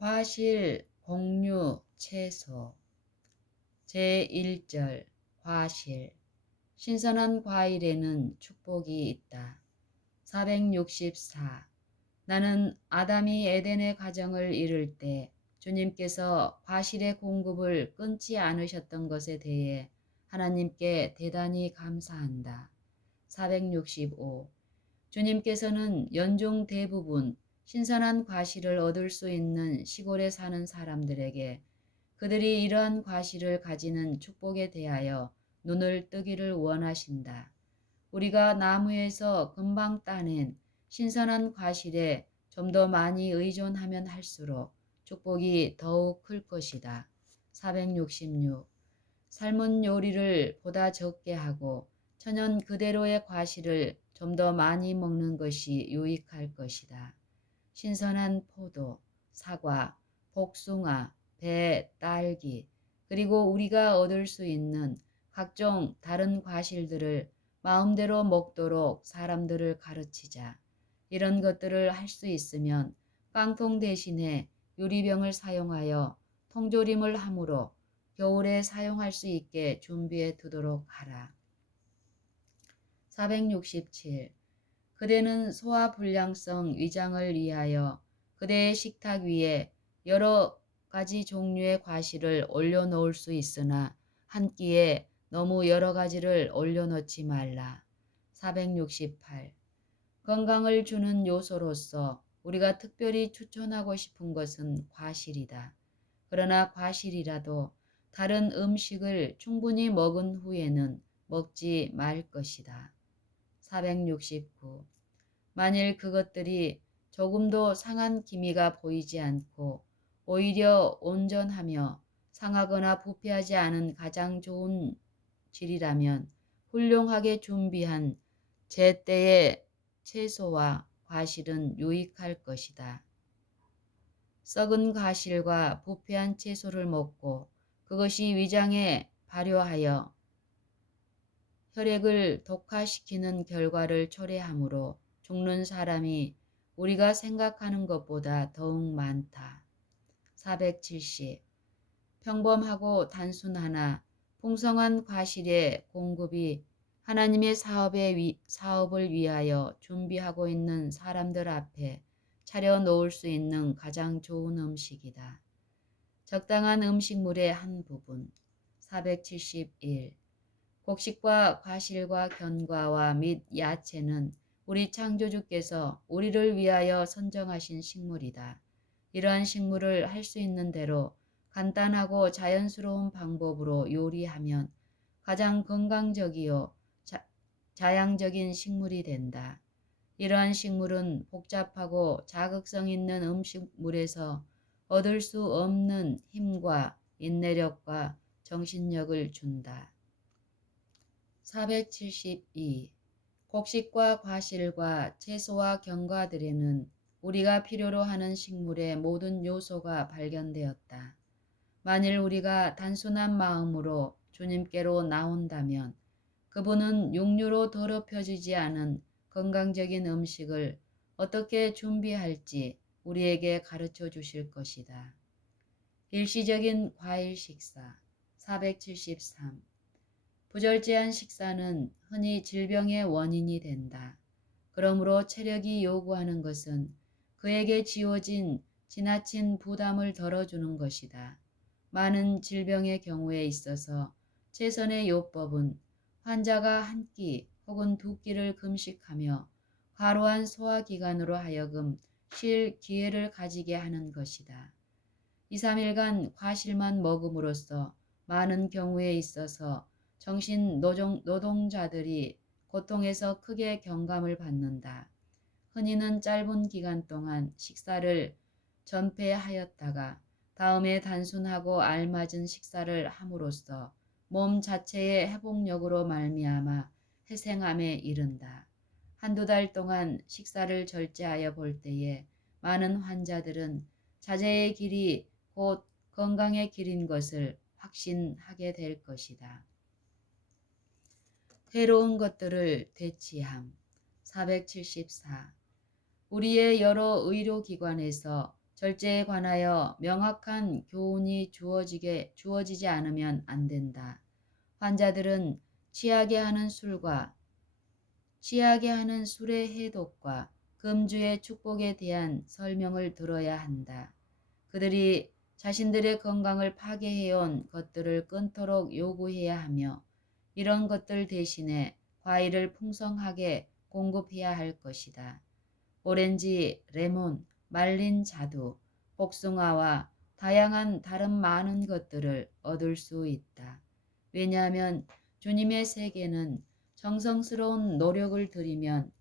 과실, 곡류, 채소. 제1절 과실. 신선한 과일에는 축복이 있다. 464. 나는 아담이 에덴의 가정을 이룰 때 주님께서 과실의 공급을 끊지 않으셨던 것에 대해 하나님께 대단히 감사한다. 465. 주님께서는 연중 대부분 신선한 과실을 얻을 수 있는 시골에 사는 사람들에게 그들이 이러한 과실을 가지는 축복에 대하여 눈을 뜨기를 원하신다. 우리가 나무에서 금방 따낸 신선한 과실에 좀 더 많이 의존하면 할수록 축복이 더욱 클 것이다. 466. 삶은 요리를 보다 적게 하고 천연 그대로의 과실을 좀 더 많이 먹는 것이 유익할 것이다. 신선한 포도, 사과, 복숭아, 배, 딸기, 그리고 우리가 얻을 수 있는 각종 다른 과실들을 마음대로 먹도록 사람들을 가르치자. 이런 것들을 할 수 있으면 깡통 대신에 유리병을 사용하여 통조림을 함으로 겨울에 사용할 수 있게 준비해 두도록 하라. 467. 그대는 소화불량성 위장을 위하여 그대의 식탁 위에 여러 가지 종류의 과실을 올려놓을 수 있으나 한 끼에 너무 여러 가지를 올려놓지 말라. 468. 건강을 주는 요소로서 우리가 특별히 추천하고 싶은 것은 과실이다. 그러나 과실이라도 다른 음식을 충분히 먹은 후에는 먹지 말 것이다. 469. 만일 그것들이 조금도 상한 기미가 보이지 않고 오히려 온전하며 상하거나 부패하지 않은 가장 좋은 질이라면 훌륭하게 준비한 제때의 채소와 과실은 유익할 것이다. 썩은 과실과 부패한 채소를 먹고 그것이 위장에 발효하여 혈액을 독화시키는 결과를 초래하므로 죽는 사람이 우리가 생각하는 것보다 더욱 많다. 470. 평범하고 단순하나 풍성한 과실의 공급이 하나님의 사업을 위하여 준비하고 있는 사람들 앞에 차려놓을 수 있는 가장 좋은 음식이다. 적당한 음식물의 한 부분. 471. 곡식과 과실과 견과와 및 야채는 우리 창조주께서 우리를 위하여 선정하신 식물이다. 이러한 식물을 할 수 있는 대로 간단하고 자연스러운 방법으로 요리하면 가장 건강적이요 자양적인 식물이 된다. 이러한 식물은 복잡하고 자극성 있는 음식물에서 얻을 수 없는 힘과 인내력과 정신력을 준다. 472. 곡식과 과실과 채소와 견과들에는 우리가 필요로 하는 식물의 모든 요소가 발견되었다. 만일 우리가 단순한 마음으로 주님께로 나온다면 그분은 육류로 더럽혀지지 않은 건강적인 음식을 어떻게 준비할지 우리에게 가르쳐 주실 것이다. 일시적인 과일 식사. 473. 부절제한 식사는 흔히 질병의 원인이 된다. 그러므로 체력이 요구하는 것은 그에게 지워진 지나친 부담을 덜어주는 것이다. 많은 질병의 경우에 있어서 최선의 요법은 환자가 한 끼 혹은 두 끼를 금식하며 과로한 소화기관으로 하여금 쉴 기회를 가지게 하는 것이다. 2, 3일간 과실만 먹음으로써 많은 경우에 있어서 정신 노동자들이 고통에서 크게 경감을 받는다. 흔히는 짧은 기간 동안 식사를 전폐하였다가 다음에 단순하고 알맞은 식사를 함으로써 몸 자체의 회복력으로 말미암아 회생함에 이른다. 한두 달 동안 식사를 절제하여 볼 때에 많은 환자들은 자제의 길이 곧 건강의 길인 것을 확신하게 될 것이다. 해로운 것들을 대치함. 474. 우리의 여러 의료기관에서 절제에 관하여 명확한 교훈이 주어지지 않으면 안 된다. 환자들은 취하게 하는 술의 해독과 금주의 축복에 대한 설명을 들어야 한다. 그들이 자신들의 건강을 파괴해온 것들을 끊도록 요구해야 하며 이런 것들 대신에 과일을 풍성하게 공급해야 할 것이다. 오렌지, 레몬, 말린 자두, 복숭아와 다양한 다른 많은 것들을 얻을 수 있다. 왜냐하면 주님의 세계는 정성스러운 노력을 들이면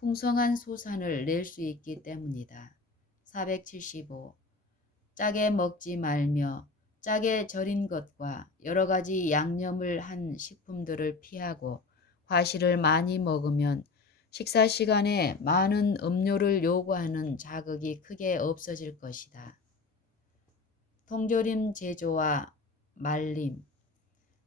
풍성한 소산을 낼 수 있기 때문이다. 475. 짜게 먹지 말며 짜게 절인 것과 여러 가지 양념을 한 식품들을 피하고 과실을 많이 먹으면 식사 시간에 많은 음료를 요구하는 자극이 크게 없어질 것이다. 통조림 제조와 말림.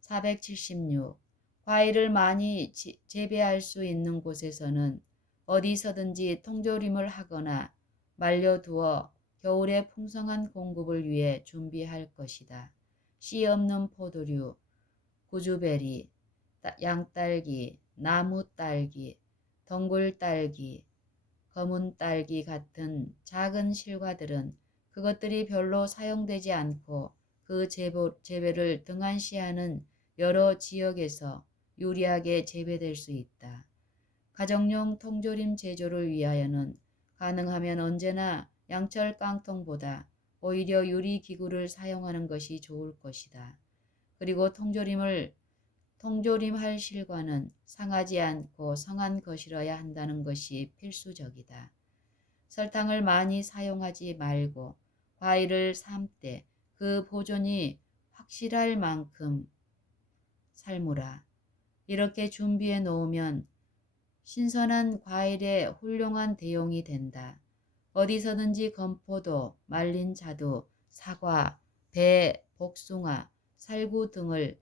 476. 과일을 많이 재배할 수 있는 곳에서는 어디서든지 통조림을 하거나 말려두어 겨울에 풍성한 공급을 위해 준비할 것이다. 씨 없는 포도류, 구주베리, 양딸기, 나무딸기, 덩굴딸기, 검은딸기 같은 작은 실과들은 그것들이 별로 사용되지 않고 그 재배를 등한시하는 여러 지역에서 유리하게 재배될 수 있다. 가정용 통조림 제조를 위하여는 가능하면 언제나 양철 깡통보다 오히려 유리기구를 사용하는 것이 좋을 것이다. 그리고 통조림할 실과는 상하지 않고 성한 것이라야 한다는 것이 필수적이다. 설탕을 많이 사용하지 말고 과일을 삶때 그 보존이 확실할 만큼 삶으라. 이렇게 준비해 놓으면 신선한 과일의 훌륭한 대용이 된다. 어디서든지 건포도, 말린 자두, 사과, 배, 복숭아, 살구 등을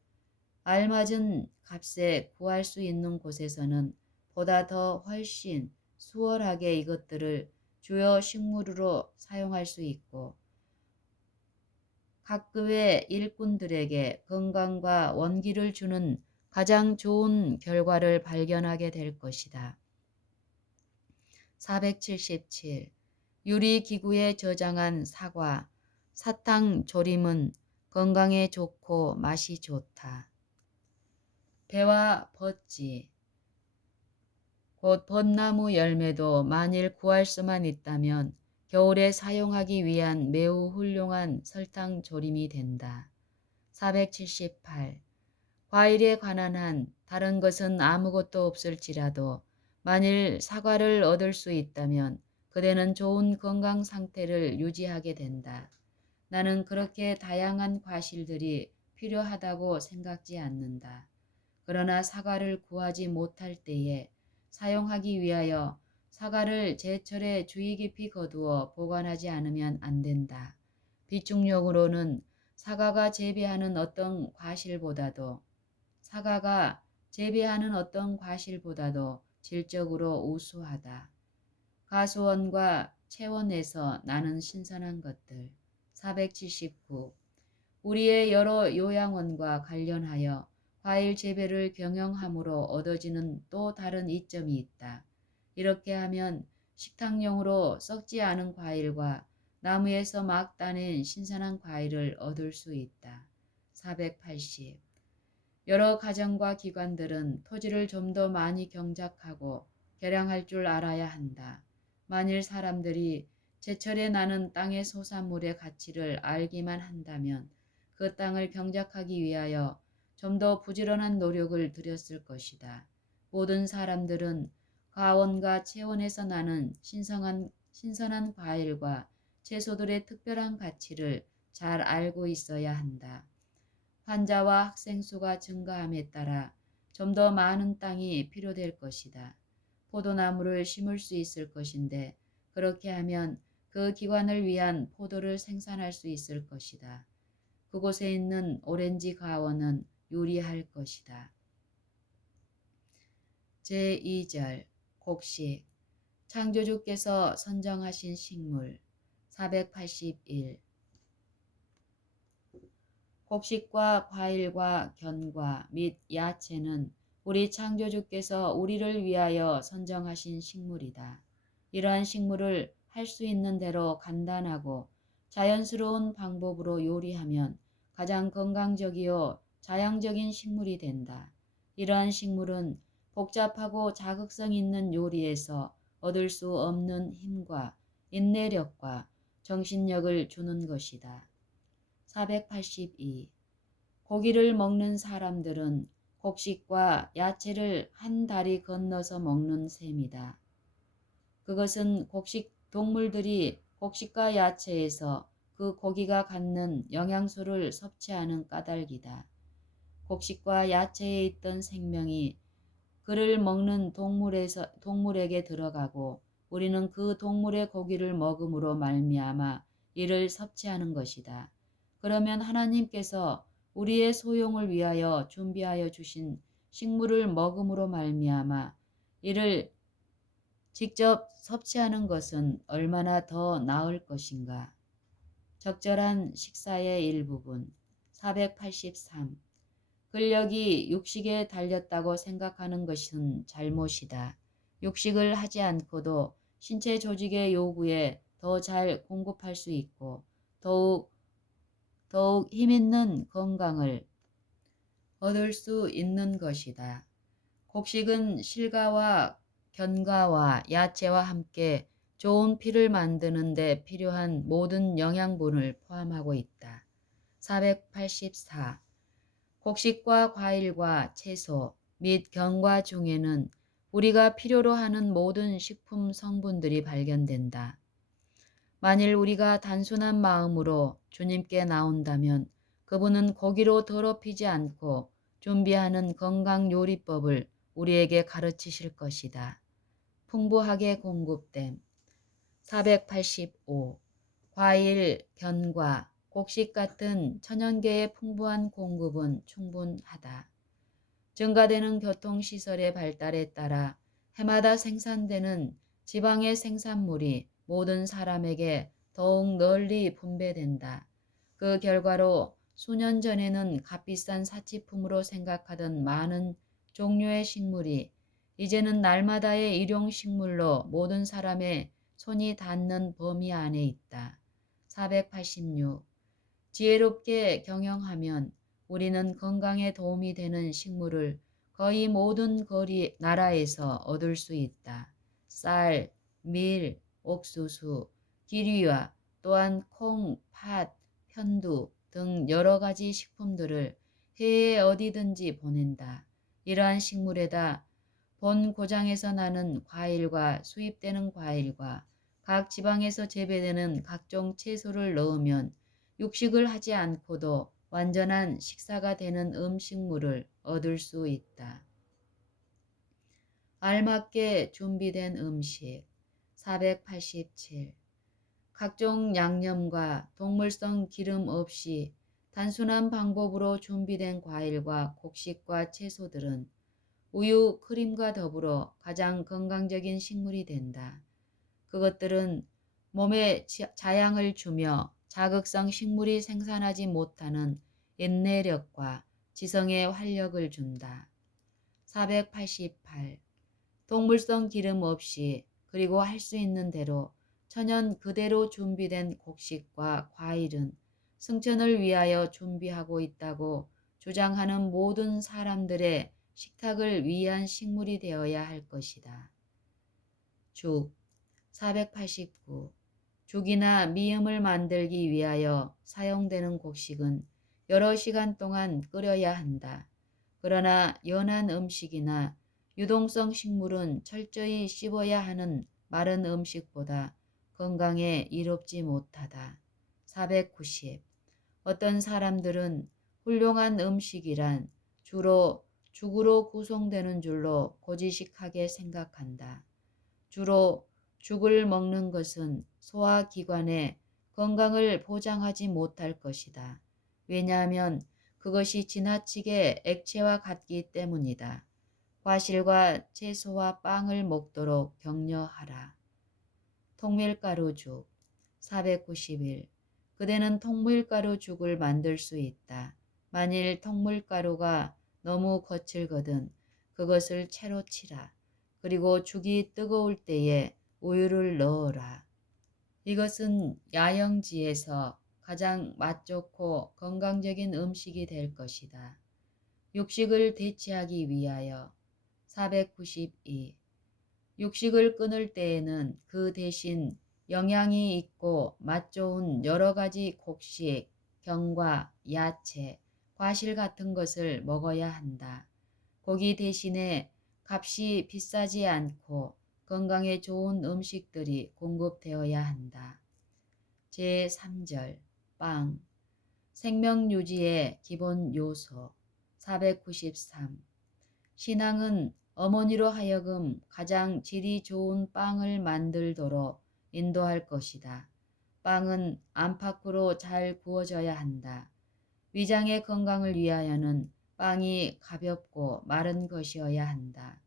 알맞은 값에 구할 수 있는 곳에서는 보다 더 훨씬 수월하게 이것들을 주요 식물로 사용할 수 있고 각급의 일꾼들에게 건강과 원기를 주는 가장 좋은 결과를 발견하게 될 것이다. 477. 유리기구에 저장한 사과, 사탕 조림은 건강에 좋고 맛이 좋다. 배와 버지, 곧 벚나무 열매도 만일 구할 수만 있다면 겨울에 사용하기 위한 매우 훌륭한 설탕 조림이 된다. 478. 과일에 관한 한 다른 것은 아무것도 없을지라도 만일 사과를 얻을 수 있다면 그대는 좋은 건강 상태를 유지하게 된다. 나는 그렇게 다양한 과실들이 필요하다고 생각지 않는다. 그러나 사과를 구하지 못할 때에 사용하기 위하여 사과를 제철에 주의 깊이 거두어 보관하지 않으면 안 된다. 비중력으로는 사과가 재배하는 어떤 과실보다도 질적으로 우수하다. 가수원과 채원에서 나는 신선한 것들. 479. 우리의 여러 요양원과 관련하여 과일 재배를 경영함으로 얻어지는 또 다른 이점이 있다. 이렇게 하면 식탁용으로 썩지 않은 과일과 나무에서 막 따낸 신선한 과일을 얻을 수 있다. 480. 여러 가정과 기관들은 토지를 좀 더 많이 경작하고 개량할 줄 알아야 한다. 만일 사람들이 제철에 나는 땅의 소산물의 가치를 알기만 한다면 그 땅을 경작하기 위하여 좀 더 부지런한 노력을 들였을 것이다. 모든 사람들은 가원과 채원에서 나는 신선한 과일과 채소들의 특별한 가치를 잘 알고 있어야 한다. 환자와 학생 수가 증가함에 따라 좀 더 많은 땅이 필요될 것이다. 포도나무를 심을 수 있을 것인데 그렇게 하면 그 기관을 위한 포도를 생산할 수 있을 것이다. 그곳에 있는 오렌지 가원은 유리할 것이다. 제2절 곡식 창조주께서 선정하신 식물. 481. 곡식과 과일과 견과 및 야채는 우리 창조주께서 우리를 위하여 선정하신 식물이다. 이러한 식물을 할 수 있는 대로 간단하고 자연스러운 방법으로 요리하면 가장 건강적이요 자양적인 식물이 된다. 이러한 식물은 복잡하고 자극성 있는 요리에서 얻을 수 없는 힘과 인내력과 정신력을 주는 것이다. 482. 고기를 먹는 사람들은 곡식과 야채를 한 다리 건너서 먹는 셈이다. 그것은 곡식 동물들이 곡식과 야채에서 그 고기가 갖는 영양소를 섭취하는 까닭이다. 곡식과 야채에 있던 생명이 그를 먹는 동물에게 들어가고 우리는 그 동물의 고기를 먹음으로 말미암아 이를 섭취하는 것이다. 그러면 하나님께서 우리의 소용을 위하여 준비하여 주신 식물을 먹음으로 말미암아 이를 직접 섭취하는 것은 얼마나 더 나을 것인가. 적절한 식사의 일부분. 483. 근력이 육식에 달렸다고 생각하는 것은 잘못이다. 육식을 하지 않고도 신체 조직의 요구에 더 잘 공급할 수 있고 더욱 힘있는 건강을 얻을 수 있는 것이다. 곡식은 실과와 견과와 야채와 함께 좋은 피를 만드는 데 필요한 모든 영양분을 포함하고 있다. 484. 곡식과 과일과 채소 및 견과 중에는 우리가 필요로 하는 모든 식품 성분들이 발견된다. 만일 우리가 단순한 마음으로 주님께 나온다면 그분은 고기로 더럽히지 않고 준비하는 건강 요리법을 우리에게 가르치실 것이다. 풍부하게 공급됨. 485. 과일, 견과, 곡식 같은 천연계의 풍부한 공급은 충분하다. 증가되는 교통시설의 발달에 따라 해마다 생산되는 지방의 생산물이 모든 사람에게 더욱 널리 분배된다. 그 결과로 수년 전에는 값비싼 사치품으로 생각하던 많은 종류의 식물이 이제는 날마다의 일용식물로 모든 사람의 손이 닿는 범위 안에 있다. 486. 지혜롭게 경영하면 우리는 건강에 도움이 되는 식물을 거의 모든 나라에서 얻을 수 있다. 쌀, 밀, 옥수수, 기류와 또한 콩, 팥, 편두 등 여러 가지 식품들을 해외 어디든지 보낸다. 이러한 식물에다 본 고장에서 나는 과일과 수입되는 과일과 각 지방에서 재배되는 각종 채소를 넣으면 육식을 하지 않고도 완전한 식사가 되는 음식물을 얻을 수 있다. 알맞게 준비된 음식. 487. 각종 양념과 동물성 기름 없이 단순한 방법으로 준비된 과일과 곡식과 채소들은 우유, 크림과 더불어 가장 건강적인 식물이 된다. 그것들은 몸에 자양을 주며 자극성 식물이 생산하지 못하는 인내력과 지성의 활력을 준다. 488. 동물성 기름 없이 그리고 할 수 있는 대로 천연 그대로 준비된 곡식과 과일은 승천을 위하여 준비하고 있다고 주장하는 모든 사람들의 식탁을 위한 식물이 되어야 할 것이다. 죽. 489. 죽이나 미음을 만들기 위하여 사용되는 곡식은 여러 시간 동안 끓여야 한다. 그러나 연한 음식이나 유동성 식물은 철저히 씹어야 하는 마른 음식보다 건강에 이롭지 못하다. 490. 어떤 사람들은 훌륭한 음식이란 주로 죽으로 구성되는 줄로 고지식하게 생각한다. 주로 죽을 먹는 것은 소화기관의 건강을 보장하지 못할 것이다. 왜냐하면 그것이 지나치게 액체와 같기 때문이다. 과실과 채소와 빵을 먹도록 격려하라. 통밀가루죽. 491. 그대는 통밀가루 죽을 만들 수 있다. 만일 통밀가루가 너무 거칠거든 그것을 채로 치라. 그리고 죽이 뜨거울 때에 우유를 넣어라. 이것은 야영지에서 가장 맛 좋고 건강적인 음식이 될 것이다. 육식을 대체하기 위하여 492. 육식을 끊을 때에는 그 대신 영양이 있고 맛 좋은 여러 가지 곡식, 견과, 야채, 과실 같은 것을 먹어야 한다. 고기 대신에 값이 비싸지 않고 건강에 좋은 음식들이 공급되어야 한다. 제3절 빵 생명 유지의 기본 요소 493. 신앙은 어머니로 하여금 가장 질이 좋은 빵을 만들도록 인도할 것이다. 빵은 안팎으로 잘 구워져야 한다. 위장의 건강을 위하여는 빵이 가볍고 마른 것이어야 한다.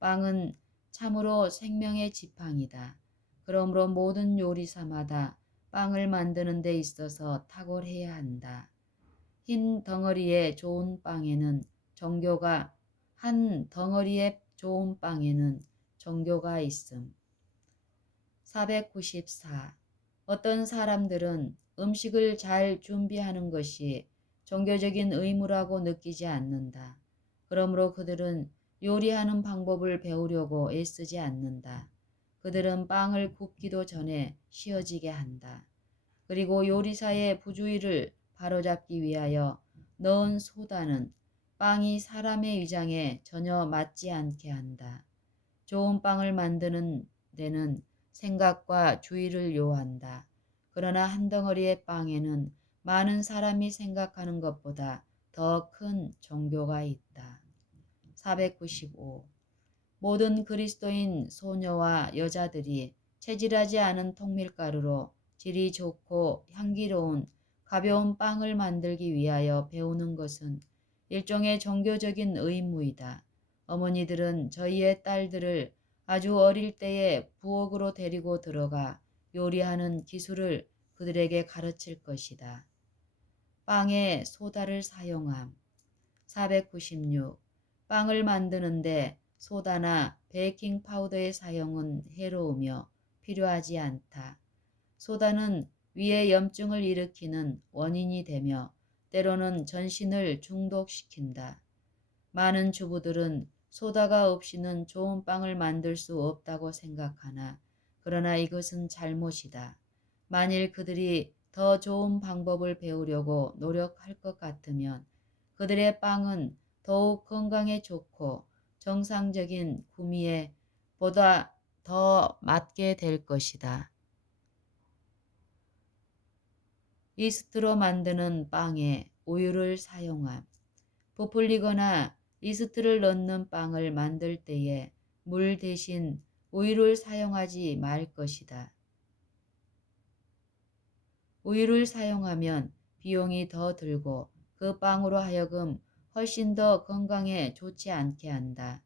빵은 참으로 생명의 지팡이다. 그러므로 모든 요리사마다 빵을 만드는 데 있어서 탁월해야 한다. 흰 덩어리의 좋은 빵에는 정교가 한 덩어리의 좋은 빵에는 정교가 있음. 494. 어떤 사람들은 음식을 잘 준비하는 것이 종교적인 의무라고 느끼지 않는다. 그러므로 그들은 요리하는 방법을 배우려고 애쓰지 않는다. 그들은 빵을 굽기도 전에 쉬어지게 한다. 그리고 요리사의 부주의를 바로잡기 위하여 넣은 소다는 빵이 사람의 위장에 전혀 맞지 않게 한다. 좋은 빵을 만드는 데는 생각과 주의를 요한다. 그러나 한 덩어리의 빵에는 많은 사람이 생각하는 것보다 더 큰 종교가 있다. 495. 모든 그리스도인 소녀와 여자들이 체질하지 않은 통밀가루로 질이 좋고 향기로운 가벼운 빵을 만들기 위하여 배우는 것은 일종의 종교적인 의무이다. 어머니들은 저희의 딸들을 아주 어릴 때에 부엌으로 데리고 들어가 요리하는 기술을 그들에게 가르칠 것이다. 빵에 소다를 사용함. 496. 빵을 만드는데 소다나 베이킹 파우더의 사용은 해로우며 필요하지 않다. 소다는 위의 염증을 일으키는 원인이 되며 때로는 전신을 중독시킨다. 많은 주부들은 소다가 없이는 좋은 빵을 만들 수 없다고 생각하나 그러나 이것은 잘못이다. 만일 그들이 더 좋은 방법을 배우려고 노력할 것 같으면 그들의 빵은 더욱 건강에 좋고 정상적인 구미에 보다 더 맞게 될 것이다. 이스트로 만드는 빵에 우유를 사용함. 부풀리거나 이스트를 넣는 빵을 만들 때에 물 대신 우유를 사용하지 말 것이다. 우유를 사용하면 비용이 더 들고 그 빵으로 하여금 훨씬 더 건강에 좋지 않게 한다.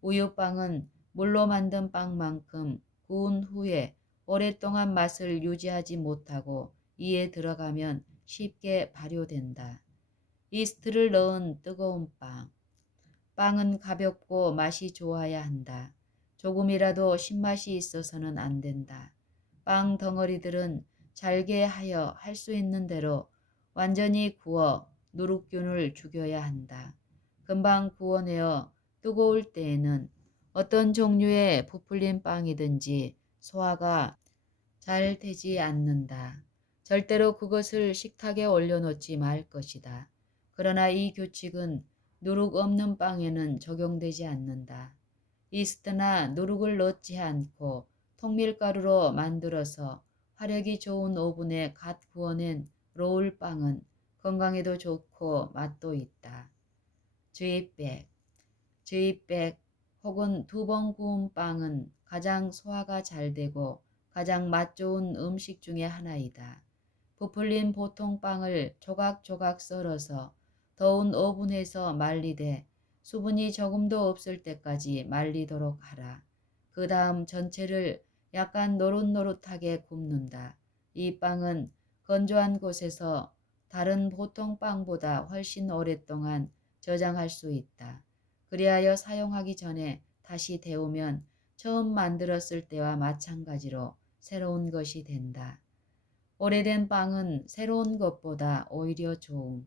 우유빵은 물로 만든 빵만큼 구운 후에 오랫동안 맛을 유지하지 못하고 이에 들어가면 쉽게 발효된다. 이스트를 넣은 뜨거운 빵. 빵은 가볍고 맛이 좋아야 한다. 조금이라도 신맛이 있어서는 안 된다. 빵 덩어리들은 잘게 하여 할 수 있는 대로 완전히 구워 누룩균을 죽여야 한다. 금방 구워내어 뜨거울 때에는 어떤 종류의 부풀린 빵이든지 소화가 잘 되지 않는다. 절대로 그것을 식탁에 올려놓지 말 것이다. 그러나 이 규칙은 누룩 없는 빵에는 적용되지 않는다. 이스트나 누룩을 넣지 않고 통밀가루로 만들어서 화력이 좋은 오븐에 갓 구워낸 롤빵은 건강에도 좋고 맛도 있다. 주입백. 주입백 혹은 2번 구운 빵은 가장 소화가 잘 되고 가장 맛 좋은 음식 중의 하나이다. 부풀린 보통 빵을 조각조각 썰어서 더운 오븐에서 말리되 수분이 조금도 없을 때까지 말리도록 하라. 그 다음 전체를 약간 노릇노릇하게 굽는다. 이 빵은 건조한 곳에서 다른 보통 빵보다 훨씬 오랫동안 저장할 수 있다. 그리하여 사용하기 전에 다시 데우면 처음 만들었을 때와 마찬가지로 새로운 것이 된다. 오래된 빵은 새로운 것보다 오히려 좋음.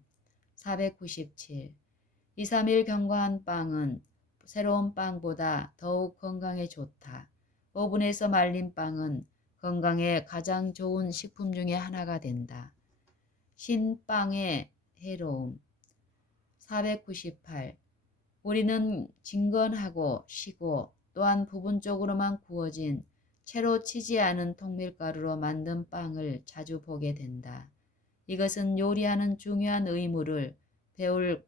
497. 2, 3일 경과한 빵은 새로운 빵보다 더욱 건강에 좋다. 오븐에서 말린 빵은 건강에 가장 좋은 식품 중에 하나가 된다. 신빵의 해로움. 498. 우리는 진건하고 시고 또한 부분적으로만 구워진 채로 치지 않은 통밀가루로 만든 빵을 자주 보게 된다. 이것은 요리하는 중요한 의무를 배울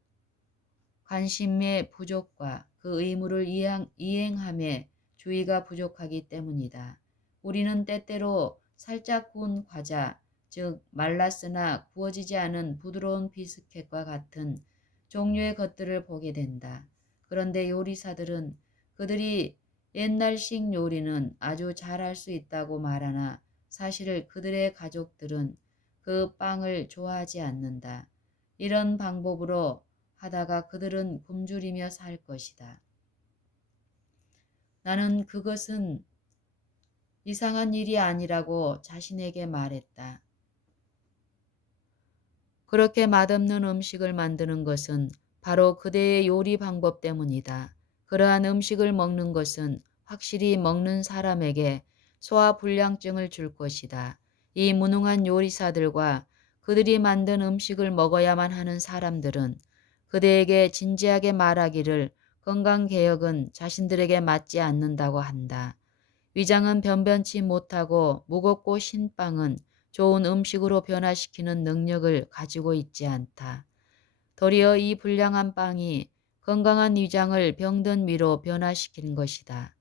관심의 부족과 그 의무를 이행함에 주의가 부족하기 때문이다. 우리는 때때로 살짝 구운 과자, 즉 말랐으나 구워지지 않은 부드러운 비스켓과 같은 종류의 것들을 보게 된다. 그런데 요리사들은 그들이 옛날식 요리는 아주 잘할 수 있다고 말하나 사실 그들의 가족들은 그 빵을 좋아하지 않는다. 이런 방법으로 하다가 그들은 굶주리며 살 것이다. 나는 그것은 이상한 일이 아니라고 자신에게 말했다. 그렇게 맛없는 음식을 만드는 것은 바로 그대의 요리 방법 때문이다. 그러한 음식을 먹는 것은 확실히 먹는 사람에게 소화불량증을 줄 것이다. 이 무능한 요리사들과 그들이 만든 음식을 먹어야만 하는 사람들은 그대에게 진지하게 말하기를 건강개혁은 자신들에게 맞지 않는다고 한다. 위장은 변변치 못하고 무겁고 신 빵은 좋은 음식으로 변화시키는 능력을 가지고 있지 않다. 도리어 이 불량한 빵이 건강한 위장을 병든 위로 변화시키는 것이다.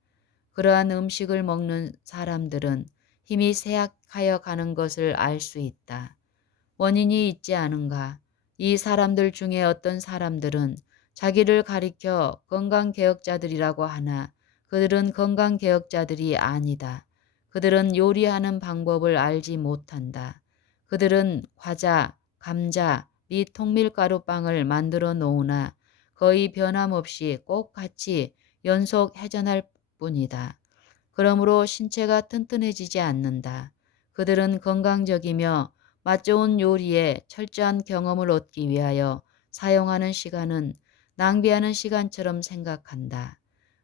그러한 음식을 먹는 사람들은 힘이 쇠약하여 가는 것을 알 수 있다. 원인이 있지 않은가? 이 사람들 중에 어떤 사람들은 자기를 가리켜 건강개혁자들이라고 하나 그들은 건강개혁자들이 아니다. 그들은 요리하는 방법을 알지 못한다. 그들은 과자, 감자 및 통밀가루빵을 만들어 놓으나 거의 변함없이 꼭 같이 연속 회전할 뿐이다. 그러므로 신체가 튼튼해지지 않는다. 그들은 건강적이며 맛 좋은 요리에 철저한 경험을 얻기 위하여 사용하는 시간은 낭비하는 시간처럼 생각한다.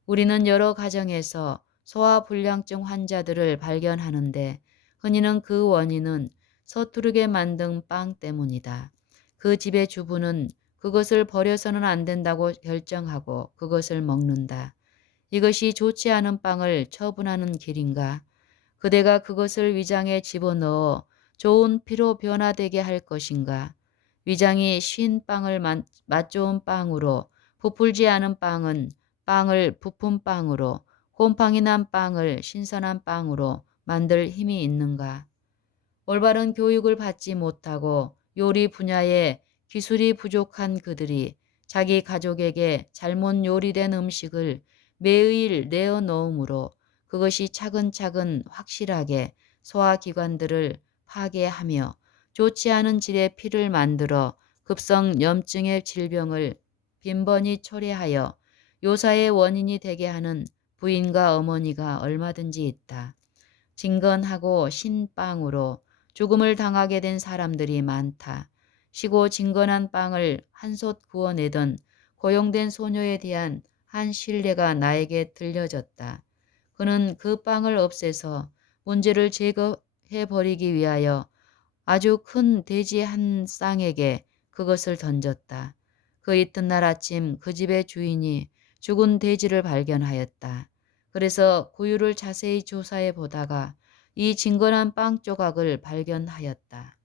우리는 여러 가정에서 소화불량증 환자들을 발견하는데 흔히는 그 원인은 서투르게 만든 빵 때문이다. 그 집의 주부는 그것을 버려서는 안 된다고 결정하고 그것을 먹는다. 이것이 좋지 않은 빵을 처분하는 길인가? 그대가 그것을 위장에 집어넣어 좋은 피로 변화되게 할 것인가? 위장이 쉰 빵을 맛 좋은 빵으로, 부풀지 않은 빵을 부푼 빵으로, 곰팡이 난 빵을 신선한 빵으로 만들 힘이 있는가? 올바른 교육을 받지 못하고 요리 분야에 기술이 부족한 그들이 자기 가족에게 잘못 요리된 음식을 매일 내어 놓음으로 그것이 차근차근 확실하게 소화기관들을 파괴하며 좋지 않은 질의 피를 만들어 급성 염증의 질병을 빈번히 초래하여 요사의 원인이 되게 하는 부인과 어머니가 얼마든지 있다. 진건하고 신빵으로 죽음을 당하게 된 사람들이 많다. 시고 진건한 빵을 한솥 구워내던 고용된 소녀에 대한 한 신뢰가 나에게 들려졌다. 그는 그 빵을 없애서 문제를 제거해버리기 위하여 아주 큰 돼지 한 쌍에게 그것을 던졌다. 그 이튿날 아침 그 집의 주인이 죽은 돼지를 발견하였다. 그래서 구유를 자세히 조사해 보다가 이 진건한 빵 조각을 발견하였다.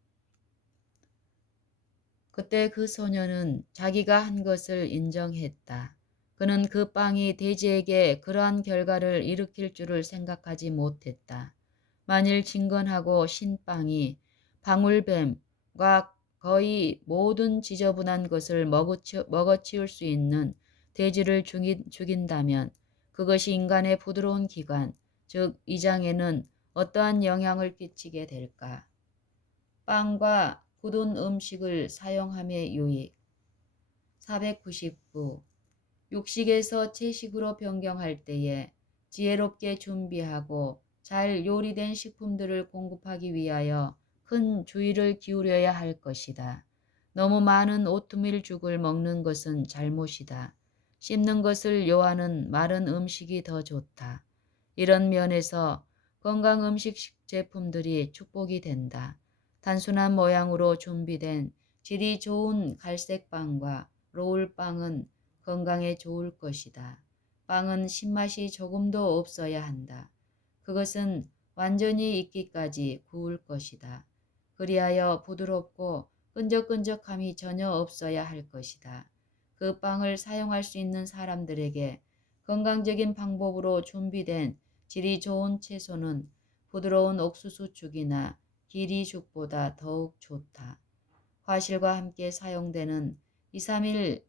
그때 그 소녀는 자기가 한 것을 인정했다. 그는 그 빵이 돼지에게 그러한 결과를 일으킬 줄을 생각하지 못했다. 만일 진건하고 신빵이 방울뱀과 거의 모든 지저분한 것을 먹어치울 수 있는 돼지를 죽인다면 그것이 인간의 부드러운 기관, 즉 위장에는 어떠한 영향을 끼치게 될까? 빵과 굳은 음식을 사용함의 유익. 499. 육식에서 채식으로 변경할 때에 지혜롭게 준비하고 잘 요리된 식품들을 공급하기 위하여 큰 주의를 기울여야 할 것이다. 너무 많은 오트밀 죽을 먹는 것은 잘못이다. 씹는 것을 요하는 마른 음식이 더 좋다. 이런 면에서 건강 음식 제품들이 축복이 된다. 단순한 모양으로 준비된 질이 좋은 갈색빵과 롤빵은 건강에 좋을 것이다. 빵은 신맛이 조금도 없어야 한다. 그것은 완전히 익기까지 구울 것이다. 그리하여 부드럽고 끈적끈적함이 전혀 없어야 할 것이다. 그 빵을 사용할 수 있는 사람들에게 건강적인 방법으로 준비된 질이 좋은 채소는 부드러운 옥수수죽이나 기리죽보다 더욱 좋다. 과실과 함께 사용되는 2, 3일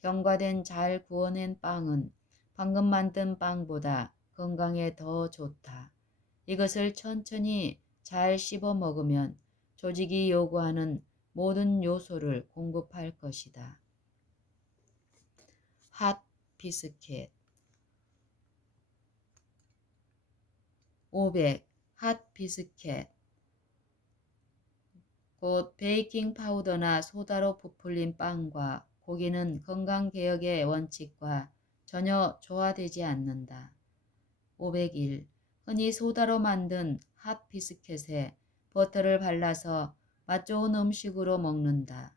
경과된 잘 구워낸 빵은 방금 만든 빵보다 건강에 더 좋다. 이것을 천천히 잘 씹어 먹으면 조직이 요구하는 모든 요소를 공급할 것이다. 핫 비스켓. 500. 핫 비스켓. 곧 베이킹 파우더나 소다로 부풀린 빵과 고기는 건강개혁의 원칙과 전혀 조화되지 않는다. 501. 흔히 소다로 만든 핫 비스켓에 버터를 발라서 맛 좋은 음식으로 먹는다.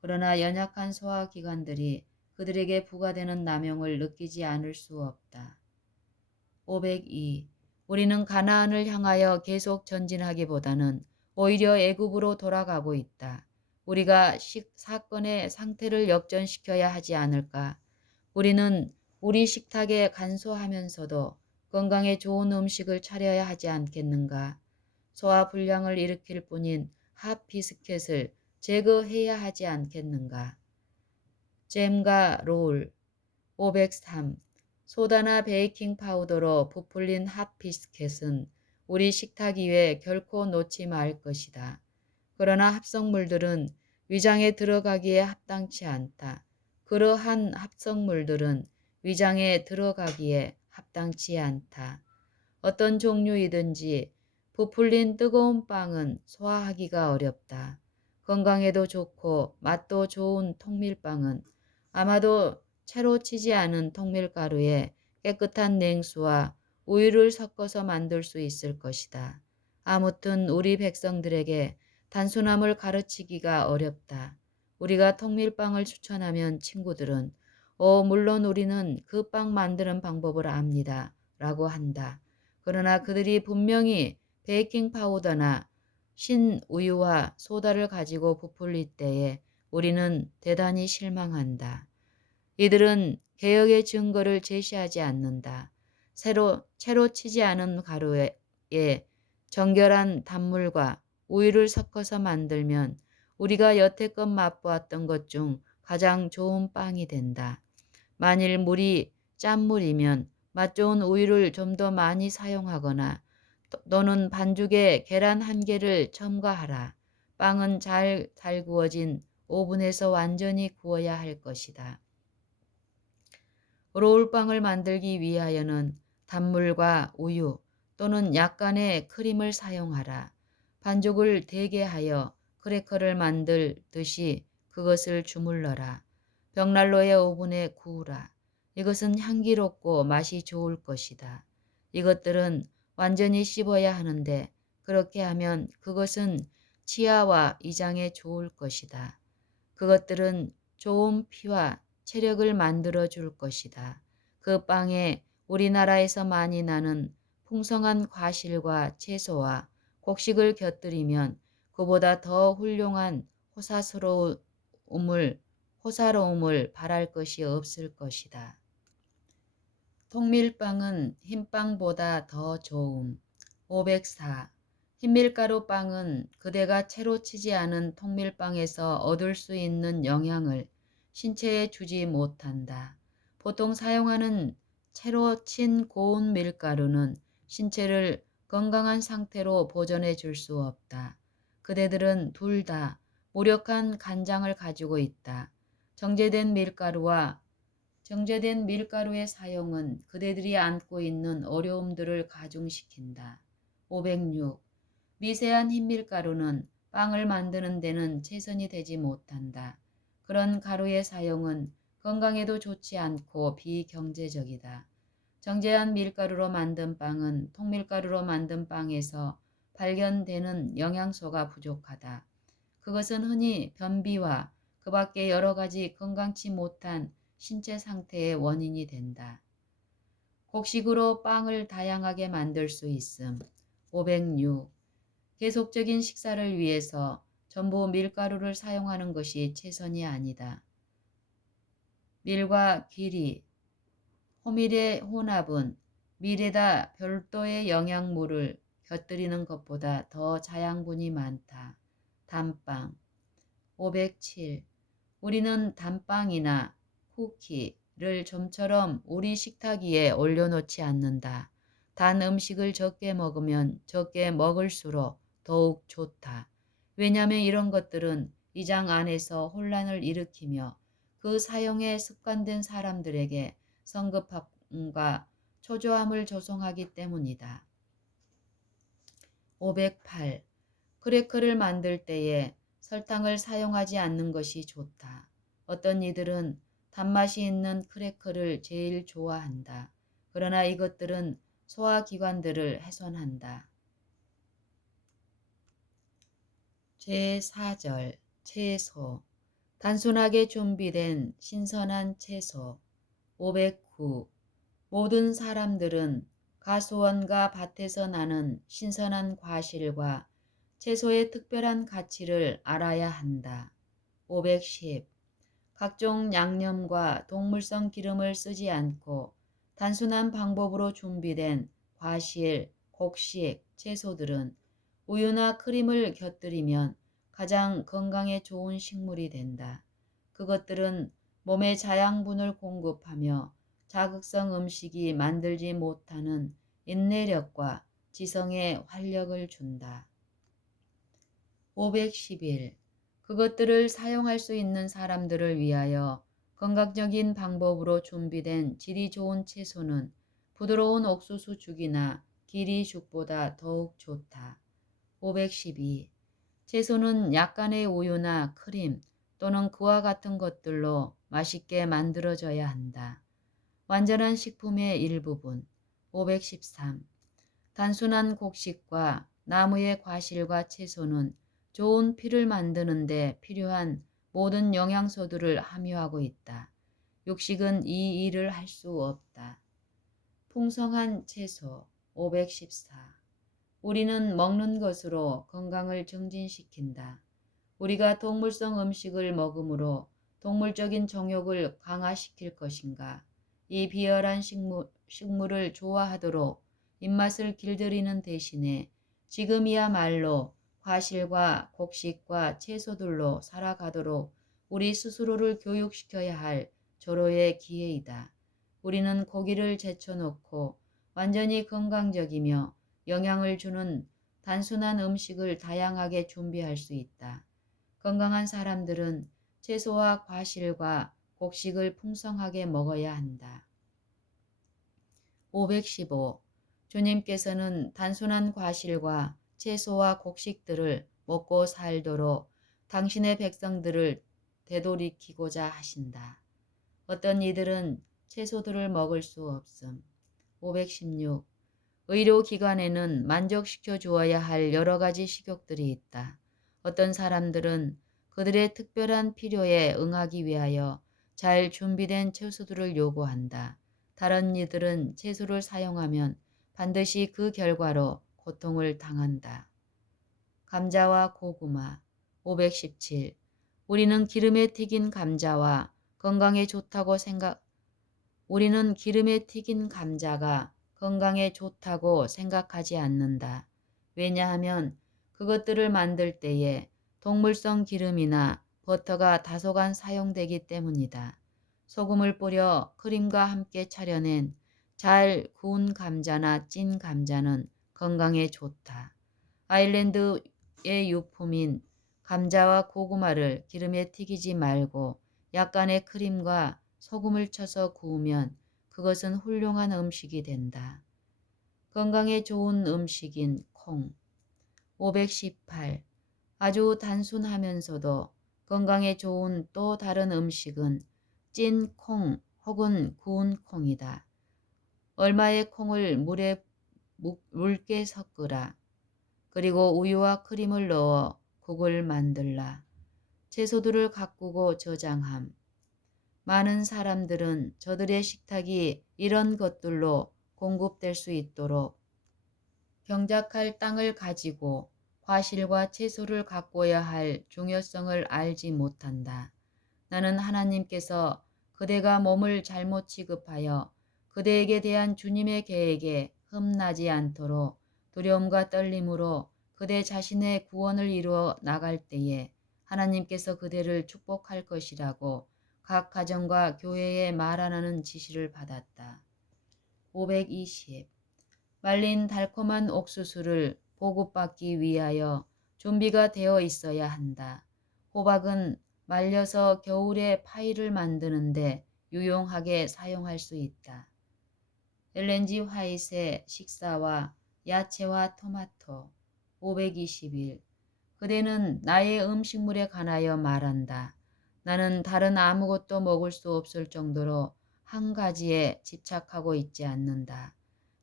그러나 연약한 소화기관들이 그들에게 부과되는 남용을 느끼지 않을 수 없다. 502. 우리는 가나안을 향하여 계속 전진하기보다는 오히려 애굽으로 돌아가고 있다. 우리가 사건의 상태를 역전시켜야 하지 않을까? 우리는 우리 식탁에 간소하면서도 건강에 좋은 음식을 차려야 하지 않겠는가? 소화불량을 일으킬 뿐인 핫 비스켓을 제거해야 하지 않겠는가? 잼과 롤. 503. 소다나 베이킹 파우더로 부풀린 핫 비스켓은 우리 식탁 위에 결코 놓지 말 것이다. 그러나 합성물들은 위장에 들어가기에 합당치 않다. 그러한 합성물들은 위장에 들어가기에 합당치 않다. 어떤 종류이든지 부풀린 뜨거운 빵은 소화하기가 어렵다. 건강에도 좋고 맛도 좋은 통밀빵은 아마도 채로 치지 않은 통밀가루에 깨끗한 냉수와 우유를 섞어서 만들 수 있을 것이다. 아무튼 우리 백성들에게 단순함을 가르치기가 어렵다. 우리가 통밀빵을 추천하면 친구들은 물론 우리는 그 빵 만드는 방법을 압니다. 라고 한다. 그러나 그들이 분명히 베이킹 파우더나 신우유와 소다를 가지고 부풀릴 때에 우리는 대단히 실망한다. 이들은 개혁의 증거를 제시하지 않는다. 채로 치지 않은 가루에 정결한 단물과 우유를 섞어서 만들면 우리가 여태껏 맛보았던 것 중 가장 좋은 빵이 된다. 만일 물이 짠물이면 맛 좋은 우유를 좀 더 많이 사용하거나 또는 반죽에 계란 1개를 첨가하라. 빵은 잘 구워진 오븐에서 완전히 구워야 할 것이다. 롤빵을 만들기 위하여는 단물과 우유 또는 약간의 크림을 사용하라. 반죽을 되게 하여 크래커를 만들듯이 그것을 주물러라. 벽난로의 오븐에 구우라. 이것은 향기롭고 맛이 좋을 것이다. 이것들은 완전히 씹어야 하는데 그렇게 하면 그것은 치아와 이장에 좋을 것이다. 그것들은 좋은 피와 체력을 만들어 줄 것이다. 그 빵에 우리나라에서 많이 나는 풍성한 과실과 채소와 곡식을 곁들이면 그보다 더 훌륭한 호사로움을 바랄 것이 없을 것이다. 통밀빵은 흰빵보다 더 좋음. 504. 흰밀가루 빵은 그대가 채로 치지 않은 통밀빵에서 얻을 수 있는 영양을 신체에 주지 못한다. 보통 사용하는 채로 친 고운 밀가루는 신체를 건강한 상태로 보존해 줄 수 없다. 그대들은 둘 다 무력한 간장을 가지고 있다. 정제된 밀가루와 정제된 밀가루의 사용은 그대들이 안고 있는 어려움들을 가중시킨다. 506. 미세한 흰밀가루는 빵을 만드는 데는 최선이 되지 못한다. 그런 가루의 사용은 건강에도 좋지 않고 비경제적이다. 정제한 밀가루로 만든 빵은 통밀가루로 만든 빵에서 발견되는 영양소가 부족하다. 그것은 흔히 변비와 그 밖에 여러 가지 건강치 못한 신체 상태의 원인이 된다. 곡식으로 빵을 다양하게 만들 수 있음. 506. 계속적인 식사를 위해서 전부 밀가루를 사용하는 것이 최선이 아니다. 밀과 귀리, 호밀의 혼합은 밀에다 별도의 영양물을 곁들이는 것보다 더 자양분이 많다. 단빵. 507. 우리는 단빵이나 쿠키를 좀처럼 우리 식탁 위에 올려놓지 않는다. 단 음식을 적게 먹으면 적게 먹을수록 더욱 좋다. 왜냐하면 이런 것들은 위장 안에서 혼란을 일으키며 그 사용에 습관된 사람들에게 성급함과 초조함을 조성하기 때문이다. 508. 크래커를 만들 때에 설탕을 사용하지 않는 것이 좋다. 어떤 이들은 단맛이 있는 크래커를 제일 좋아한다. 그러나 이것들은 소화기관들을 훼손한다. 제4절 채소. 단순하게 준비된 신선한 채소. 509. 모든 사람들은 가수원과 밭에서 나는 신선한 과실과 채소의 특별한 가치를 알아야 한다. 510. 각종 양념과 동물성 기름을 쓰지 않고 단순한 방법으로 준비된 과실, 곡식, 채소들은 우유나 크림을 곁들이면 가장 건강에 좋은 식물이 된다. 그것들은 몸에 자양분을 공급하며 자극성 음식이 만들지 못하는 인내력과 지성에 활력을 준다. 511. 그것들을 사용할 수 있는 사람들을 위하여 건강적인 방법으로 준비된 질이 좋은 채소는 부드러운 옥수수 죽이나 기리 죽보다 더욱 좋다. 512. 채소는 약간의 우유나 크림 또는 그와 같은 것들로 맛있게 만들어져야 한다. 완전한 식품의 일부분. 513. 단순한 곡식과 나무의 과실과 채소는 좋은 피를 만드는 데 필요한 모든 영양소들을 함유하고 있다. 육식은 이 일을 할 수 없다. 풍성한 채소. 514. 우리는 먹는 것으로 건강을 증진시킨다. 우리가 동물성 음식을 먹음으로 동물적인 정욕을 강화시킬 것인가? 이 비열한 식물을 좋아하도록 입맛을 길들이는 대신에 지금이야말로 과실과 곡식과 채소들로 살아가도록 우리 스스로를 교육시켜야 할 절호의 기회이다. 우리는 고기를 제쳐놓고 완전히 건강적이며 영양을 주는 단순한 음식을 다양하게 준비할 수 있다. 건강한 사람들은 채소와 과실과 곡식을 풍성하게 먹어야 한다. 515. 주님께서는 단순한 과실과 채소와 곡식들을 먹고 살도록 당신의 백성들을 되돌이키고자 하신다. 어떤 이들은 채소들을 먹을 수 없음. 516. 의료기관에는 만족시켜 주어야 할 여러 가지 식욕들이 있다. 어떤 사람들은 그들의 특별한 필요에 응하기 위하여 잘 준비된 채소들을 요구한다. 다른 이들은 채소를 사용하면 반드시 그 결과로 고통을 당한다. 감자와 고구마. 517. 우리는 기름에 튀긴 감자와 건강에 좋다고 우리는 기름에 튀긴 감자가 건강에 좋다고 생각하지 않는다. 왜냐하면 그것들을 만들 때에 동물성 기름이나 버터가 다소간 사용되기 때문이다. 소금을 뿌려 크림과 함께 차려낸 잘 구운 감자나 찐 감자는 건강에 좋다. 아일랜드 유품인 감자와 고구마를 기름에 튀기지 말고 약간의 크림과 소금을 쳐서 구우면 그것은 훌륭한 음식이 된다. 건강에 좋은 음식인 콩. 518. 아주 단순하면서도 건강에 좋은 또 다른 음식은 찐 콩 혹은 구운 콩이다. 얼마의 콩을 물에 묽게 섞으라. 그리고 우유와 크림을 넣어 국을 만들라. 채소들을 가꾸고 저장함. 많은 사람들은 저들의 식탁이 이런 것들로 공급될 수 있도록 경작할 땅을 가지고 과실과 채소를 가꿔야 할 중요성을 알지 못한다. 나는 하나님께서 그대가 몸을 잘못 취급하여 그대에게 대한 주님의 계획에 흠나지 않도록 두려움과 떨림으로 그대 자신의 구원을 이루어 나갈 때에 하나님께서 그대를 축복할 것이라고 각 가정과 교회에 말하라는 지시를 받았다. 520. 말린 달콤한 옥수수를 보급받기 위하여 준비가 되어 있어야 한다. 호박은 말려서 겨울에 파이를 만드는데 유용하게 사용할 수 있다. 엘렌지 화이트의 식사와 야채와 토마토. 521. 그대는 나의 음식물에 관하여 말한다. 나는 다른 아무것도 먹을 수 없을 정도로 한 가지에 집착하고 있지 않는다.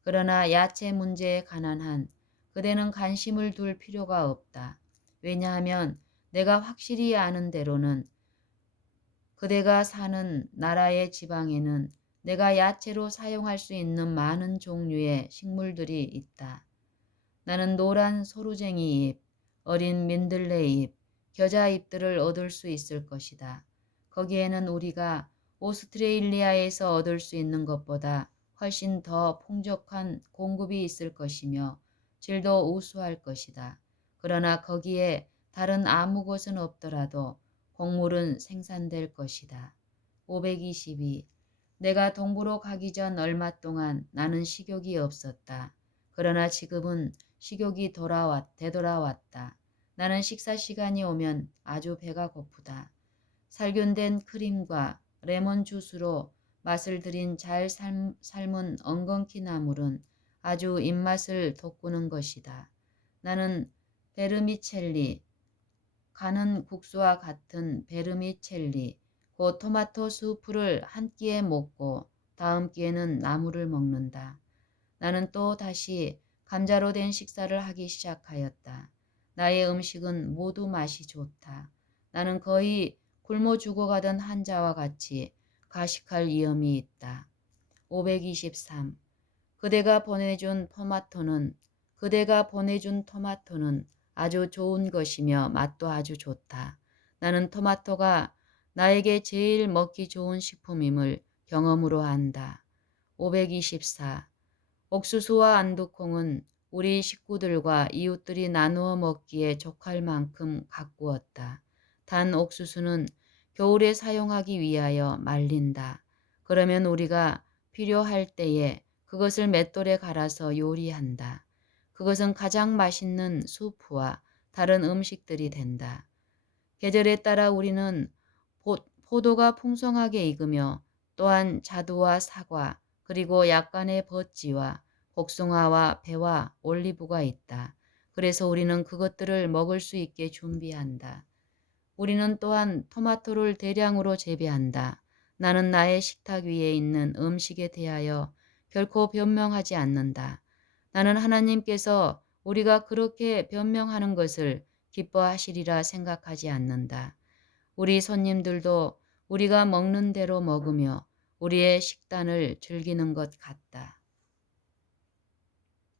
그러나 야채 문제에 관한 한 그대는 관심을 둘 필요가 없다. 왜냐하면 내가 확실히 아는 대로는 그대가 사는 나라의 지방에는 내가 야채로 사용할 수 있는 많은 종류의 식물들이 있다. 나는 노란 소루쟁이 잎, 어린 민들레 잎, 겨자 잎들을 얻을 수 있을 것이다. 거기에는 우리가 오스트레일리아에서 얻을 수 있는 것보다 훨씬 더 풍족한 공급이 있을 것이며 질도 우수할 것이다. 그러나 거기에 다른 아무 것은 없더라도 곡물은 생산될 것이다. 522. 내가 동부로 가기 전 얼마 동안 나는 식욕이 없었다. 그러나 지금은 식욕이 되돌아왔다. 나는 식사 시간이 오면 아주 배가 고프다. 살균된 크림과 레몬 주스로 맛을 들인 잘 삶은 엉겅퀴 나물은 아주 입맛을 돋구는 것이다. 나는 베르미첼리, 가는 국수와 같은 베르미첼리, 곧 토마토 수프를 한 끼에 먹고 다음 끼에는 나물을 먹는다. 나는 또 다시 감자로 된 식사를 하기 시작하였다. 나의 음식은 모두 맛이 좋다. 나는 거의 굶어 죽어가던 환자와 같이 가식할 위험이 있다. 523. 그대가 보내준 토마토는 아주 좋은 것이며 맛도 아주 좋다. 나는 토마토가 나에게 제일 먹기 좋은 식품임을 경험으로 안다. 524. 옥수수와 안두콩은 우리 식구들과 이웃들이 나누어 먹기에 족할 만큼 가꾸었다. 단 옥수수는 겨울에 사용하기 위하여 말린다. 그러면 우리가 필요할 때에 그것을 맷돌에 갈아서 요리한다. 그것은 가장 맛있는 수프와 다른 음식들이 된다. 계절에 따라 우리는 포도가 풍성하게 익으며 또한 자두와 사과 그리고 약간의 버찌와 복숭아와 배와 올리브가 있다. 그래서 우리는 그것들을 먹을 수 있게 준비한다. 우리는 또한 토마토를 대량으로 재배한다. 나는 나의 식탁 위에 있는 음식에 대하여 결코 변명하지 않는다. 나는 하나님께서 우리가 그렇게 변명하는 것을 기뻐하시리라 생각하지 않는다. 우리 손님들도 우리가 먹는 대로 먹으며 우리의 식단을 즐기는 것 같다.